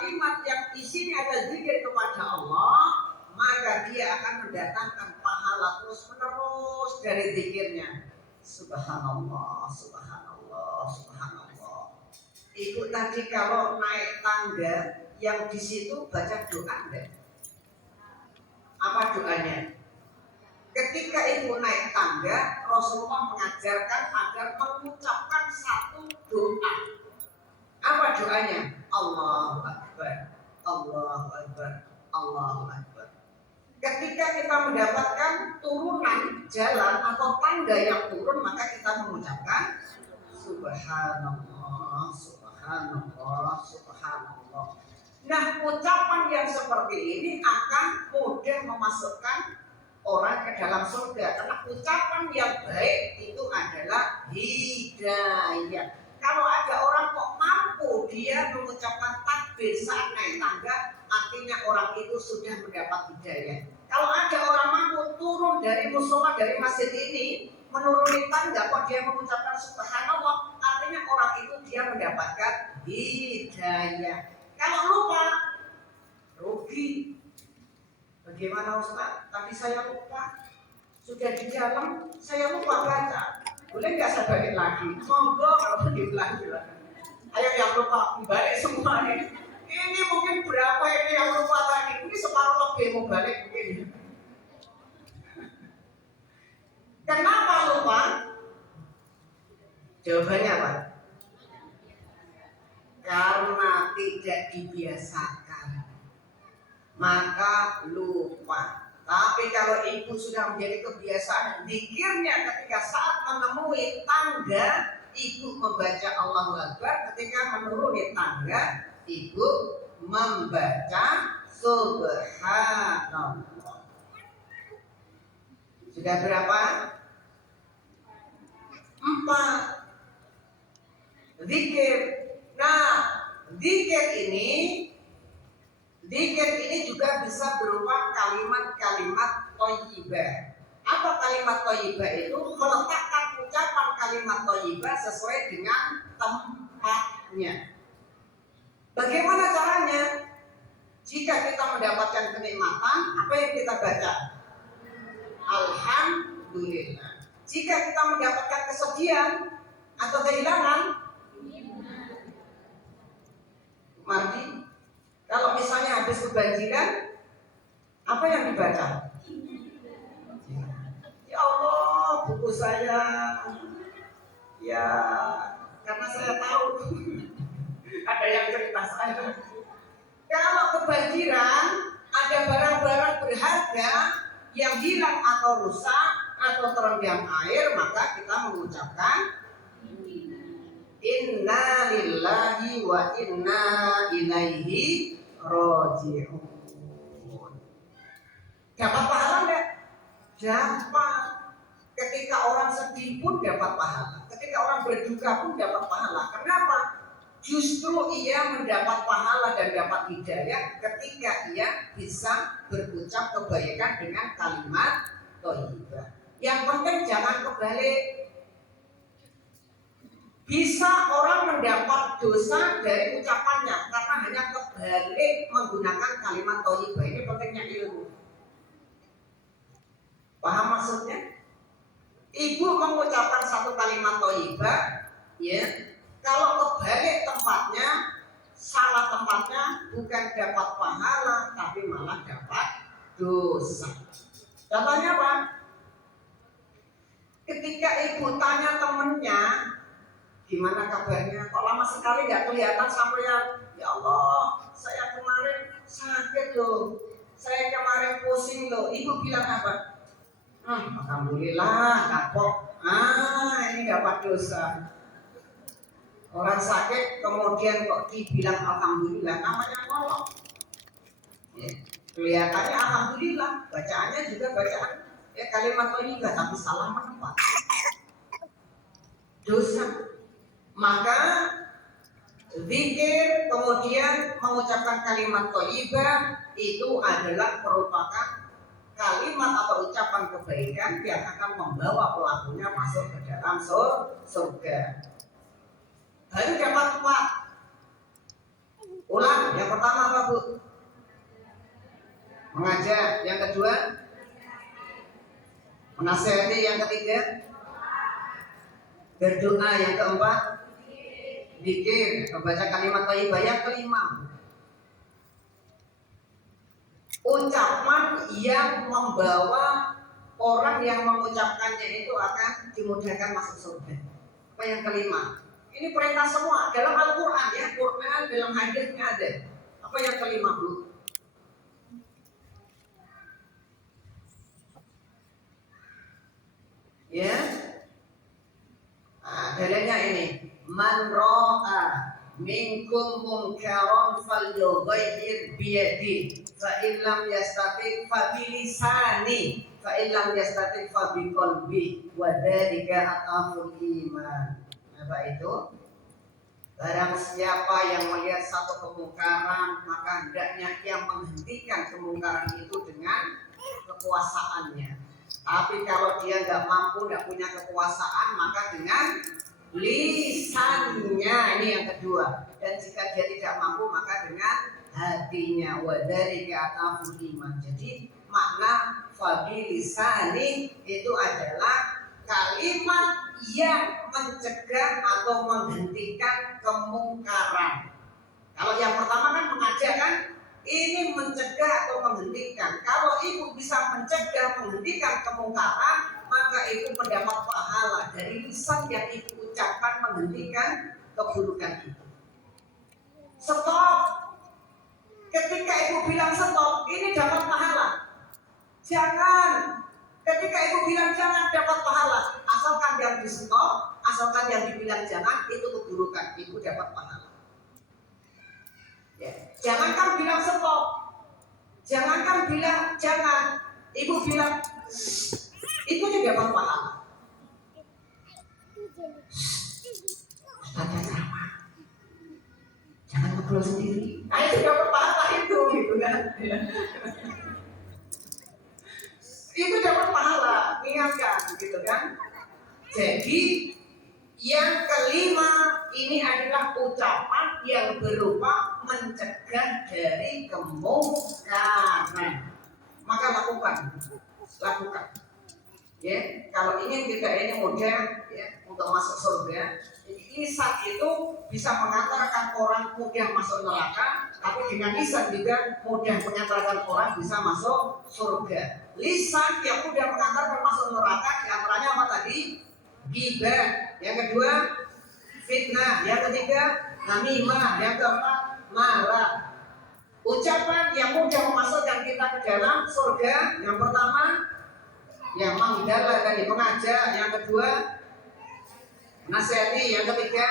kalimat yang isinya ada zikir kepada Allah, maka dia akan mendatangkan pahala terus menerus dari zikirnya. Subhanallah, subhanallah, subhanallah. Ibu tadi kalau naik tangga yang di situ baca doa enggak? Apa doanya? Ketika ibu naik tangga, Rasulullah mengajarkan agar mengucapkan satu doa. Apa doanya? Allahu Akbar, Allahu Akbar, Allahu Akbar. Ketika kita mendapatkan turunan jalan atau tangga yang turun, maka kita mengucapkan Subhanallah, Subhanallah, Subhanallah. Nah, ucapan yang seperti ini akan mudah memasukkan orang ke dalam surga, karena ucapan yang baik itu adalah hidayah. Kalau ada orang kok mampu dia mengucapkan takbir saat naik tangga, artinya orang itu sudah mendapat hidayah. Kalau ada orang mampu turun dari musola, dari masjid ini, menuruni tangga kok dia mengucapkan subhanallah, artinya orang itu dia mendapatkan hidayah. Kalau lupa, rugi. Bagaimana Ustaz? Tadi saya lupa. Sudah di dalam, saya lupa baca. Boleh nggak saya balik lagi? Monggo kalau begitu lagi. Ayo yang lupa balik semua ini. Ini mungkin berapa ini yang lupa tadi? Ini separuh lebih mau balik mungkin. Kenapa lupa? Jawabannya apa? Karena tidak dibiasakan, maka lupa. Tapi kalau ibu sudah menjadi kebiasaan zikirnya, ketika saat menemui tangga, ibu membaca Allahu Akbar. Ketika menuruni tangga, ibu membaca Subhanallah. Sudah berapa? 4 zikir. Nah, zikir ini juga bisa berupa kalimat-kalimat thayyibah. Apa kalimat thayyibah itu? Meletakkan ucapan kalimat thayyibah sesuai dengan tempatnya. Bagaimana caranya? Jika kita mendapatkan kenikmatan, apa yang kita baca? Alhamdulillah. Jika kita mendapatkan kesedihan atau kehilangan, Mardi, kalau misalnya habis kebanjiran, apa yang dibaca? Ya Allah, buku saya. Ya, karena saya tahu ada yang cerita saya. Kalau kebanjiran, ada barang-barang berharga yang hilang atau rusak atau terendam air, maka kita mengucapkan Inna lillahi wa inna ilaihi raji'un. Dapat pahala enggak? Dapat. Ketika orang sedih pun dapat pahala. Ketika orang berduka pun dapat pahala. Kenapa? Justru ia mendapat pahala dan dapat hidayah ketika ia bisa berucap kebaikan dengan kalimat thayyibah. Yang penting jangan kebalik. Bisa orang mendapat dosa dari ucapannya karena hanya kebalik menggunakan kalimat thayyibah. Ini pentingnya ilmu. Paham maksudnya? Ibu mengucapkan satu kalimat thayyibah, ya. Kalau kebalik tempatnya, salah tempatnya, bukan dapat pahala tapi malah dapat dosa. Contohnya apa? Ketika ibu tanya temennya, gimana kabarnya? Kok lama sekali gak kelihatan sampean? Ya Allah, saya kemarin sakit loh. Saya kemarin pusing loh. Ibu bilang apa? Alhamdulillah, kapok. Ini dapat dosa. Orang sakit kemudian kok dibilang alhamdulillah, namanya ngolok. Ya, kelihatannya alhamdulillah, bacaannya juga bacaan kalimat thayyibah tapi salah menempat. Dosa. Maka zikir kemudian mengucapkan kalimat thayyibah itu adalah merupakan kalimat atau ucapan kebaikan yang akan membawa pelakunya masuk ke dalam surga. Baru dapat 4. Ulang yang Yang pertama apa Bu? Mengajak. Yang kedua menasihati. Yang ketiga berdoa. Yang keempat zikir, membaca kalimat thayyibah. Yang kelima ucapan yang membawa orang yang mengucapkannya itu akan dimudahkan masuk surga. Apa yang kelima? Ini perintah semua dalam Al-Quran ya, Quran dalam hadisnya ada. Apa yang kelima Bu? Ya, dalilnya ini, man ra'a minkum munkaran falyughayyir biyadi fa illam yastati fa bilisani fa illam yastati fa biqalbi wa dzalika ataful iman. Apa itu? Barang siapa yang melihat satu kemungkaran, maka hendaknya ia menghentikan kemungkaran itu dengan kekuasaannya. Tapi kalau dia nggak mampu, nggak punya kekuasaan, maka dengan lisannya. Ini yang kedua. Dan jika dia tidak mampu, maka dengan hatinya. Wa dzalika ataful iman. Jadi makna fabilisani itu adalah kalimat yang mencegah atau menghentikan kemungkaran. Kalau yang pertama kan mengajak kan, ini mencegah atau menghentikan. Kalau ibu bisa mencegah, menghentikan kemungkaran, maka ibu mendapat pahala dari lisan yang ibu ucapkan menghentikan keburukan itu. Stop. Ketika ibu bilang stop, ini dapat pahala. Jangan. Ketika ibu bilang jangan, dapat pahala. Asalkan yang di stop, asalkan yang dibilang jangan, itu keburukan. Ibu dapat pahala. Ya. Jangankan bilang stop, jangankan bilang jangan, ibu bilang itu juga dapat pahala. Ustaznya ceramah, jangan ngobrol sendiri. Nah itu dapat pahala itu, gitu kan? Itu dapat pahala, ingatkan, gitu kan? Jadi yang kelima ini adalah ucapan yang berupa mencegah dari kemungkaran. Maka lakukan. Ya, kalau ingin kita ini mudah ya untuk masuk surga, lisan itu bisa mengantarkan orang mudah masuk neraka, tapi dengan lisan juga mudah mengantarkan orang bisa masuk surga. Lisan yang mudah mengantarkan masuk neraka diantaranya apa tadi? Ghibah. Yang kedua fitnah. Yang ketiga namimah. Yang keempat marah. Ucapan yang mudah memasukkan kita ke dalam surga. Yang pertama yang mengdala tadi, mengajak. Yang kedua nasihati. Yang ketiga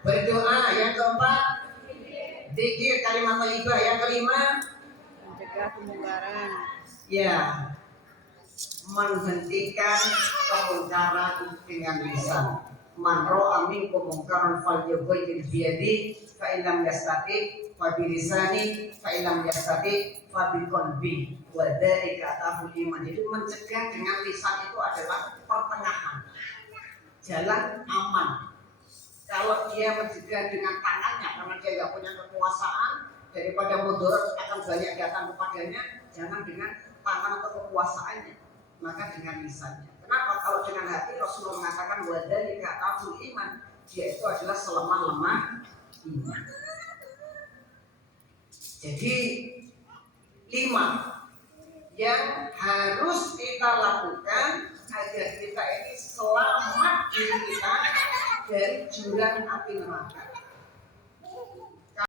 berdoa. Yang keempat zikir, kalimat thayyibah. Yang kelima mencegah kemungkaran. Ya, menghentikan kemungkaran dengan lisan. Man ra'a minkum munkaran falyughayyir biyadi fa illam yastati fa bilisani fa illam yastati fa biqalbi wa dzalika ataful iman. Jadi mencegah dengan lisan itu adalah pertengahan, jalan aman. Kalau dia mencegah dengan tangannya karena dia tidak punya kekuasaan, daripada mudarat akan banyak datang kepadanya, jangan dengan tangan atau kekuasaannya, maka dengan lisannya. Kenapa? Kalau dengan hati Rasulullah mengatakan wadzalika ataful iman, dia itu adalah selemah-lemah iman. Jadi 5 yang harus kita lakukan agar kita ini selamat diri kita dari jurang api neraka.